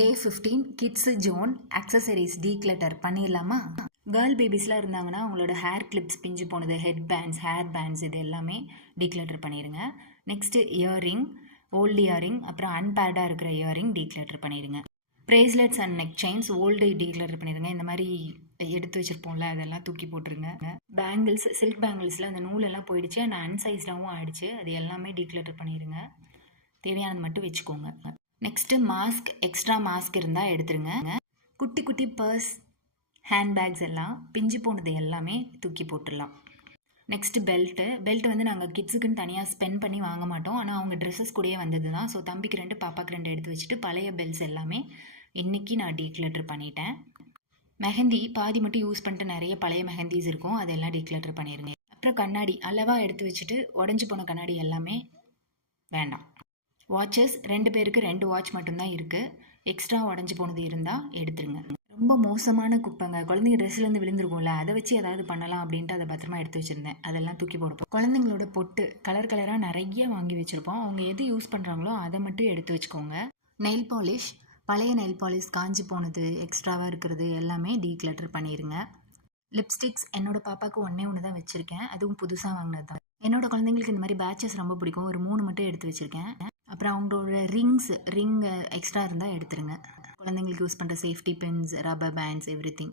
டே 15 kids zone accessories declutter பண்ணிடலாமா? Girl பேபிஸ்லாம் இருந்தாங்கன்னா அவங்களோட ஹேர் கிளிப்ஸ் பிஞ்சு போனது, ஹெட் பேண்ட்ஸ், ஹேர் பேண்ட்ஸ் இது எல்லாமே டீக்ளட்டர் பண்ணிடுங்க. நெக்ஸ்ட்டு இயரிங், ஓல்டு இயரிங், அப்புறம் அன்பேர்டாக இருக்கிற இயரிங் டீக்ளட்டர் பண்ணிடுங்க. Bracelets and neck chains old declutter பண்ணிடுங்க. இந்த மாதிரி எடுத்து வச்சுருப்போம்ல அதெல்லாம் தூக்கி போட்டுருங்க. பேங்கிள்ஸ், சில்க் பேங்கிள்ஸில் அந்த நூலெல்லாம் போயிடுச்சு, அண்ட் அன்சைஸ்டாகவும் ஆயிடுச்சு, அது எல்லாமே டீக்ளட்டர் பண்ணிடுங்க. தேவையானது மட்டும் வச்சுக்கோங்க. நெக்ஸ்ட்டு மாஸ்க், எக்ஸ்ட்ரா மாஸ்க் இருந்தால் எடுத்துருங்க. குட்டி குட்டி பர்ஸ், ஹேண்ட்பேக்ஸ் எல்லாம் பிஞ்சு போனது எல்லாமே தூக்கி போட்டுடலாம். நெக்ஸ்ட்டு பெல்ட்டு வந்து நாங்கள் கிட்ஸுக்குன்னு தனியாக ஸ்பெண்ட் பண்ணி வாங்க மாட்டோம், ஆனால் அவங்க ட்ரெஸ்ஸஸ் கூடயே வந்தது தான். ஸோ தம்பிக்கு 2 பாப்பாக்கு 2 எடுத்து வச்சுட்டு பழைய பெல்ட்ஸ் எல்லாமே இன்றைக்கி நான் டீக்ளட்டர் பண்ணிட்டேன். மெஹந்தி பாதி மட்டும் யூஸ் பண்ணிட்டு நிறைய பழைய மெஹந்திஸ் இருக்கும், அதெல்லாம் டீக்ளட்டர் பண்ணிடுங்க. அப்புறம் கண்ணாடி அளவாக எடுத்து வச்சுட்டு உடஞ்சி போன கண்ணாடி எல்லாமே வேண்டாம். வாட்சஸ் 2 பேருக்கு 2 வாட்ச் மட்டும்தான் இருக்குது, எக்ஸ்ட்ரா உடஞ்சி போனது இருந்தால் எடுத்துருங்க. ரொம்ப மோசமான குப்பைங்க, குழந்தைங்க ட்ரெஸ்லேருந்து விழுந்துருக்கும்ல, அதை வச்சு ஏதாவது பண்ணலாம் அப்படின்ட்டு அதை பத்திரமா எடுத்து வச்சுருந்தேன், அதெல்லாம் தூக்கி போடுப்போம். குழந்தைங்களோட பொட்டு கலர் கலராக நிறைய வாங்கி வச்சுருப்போம், அவங்க எது யூஸ் பண்ணுறாங்களோ அதை மட்டும் எடுத்து வச்சுக்கோங்க. நெயில் பாலிஷ், பழைய நெயில் பாலிஷ் காஞ்சி போனது, எக்ஸ்ட்ராவாக இருக்கிறது எல்லாமே டீக்ளட்டர் பண்ணிடுங்க. லிப்ஸ்டிக்ஸ் என்னோட பாப்பாவுக்கு ஒன்று தான் வச்சுருக்கேன், அதுவும் புதுசாக வாங்கினது தான். என்னோட குழந்தைங்களுக்கு இந்த மாதிரி பேட்சஸ் ரொம்ப பிடிக்கும், ஒரு 3 மட்டும் எடுத்து வச்சுருக்கேன். அப்புறம் அவங்களோட ரிங் எக்ஸ்ட்ரா இருந்தால் எடுத்துருங்க. குழந்தைங்களுக்கு யூஸ் பண்ணுற safety pins, rubber pants, everything.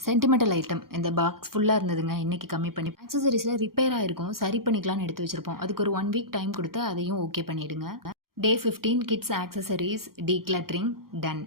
Sentimental item இந்த பாக்ஸ் ஃபுல்லாக இருந்ததுங்க, இன்றைக்கி கம்மி பண்ணி. ஆக்சசரிஸில் ரிப்பேர் ஆகிருக்கும், சரி பண்ணிக்கலாம்னு எடுத்து வச்சுருப்போம், அதுக்கு ஒரு 1 வீக் டைம் கொடுத்து அதையும் ஓகே பண்ணிவிடுங்க. டே 15 கிட்ஸ் ஆக்சசரிஸ் டீக்ளட்டரிங் டன்.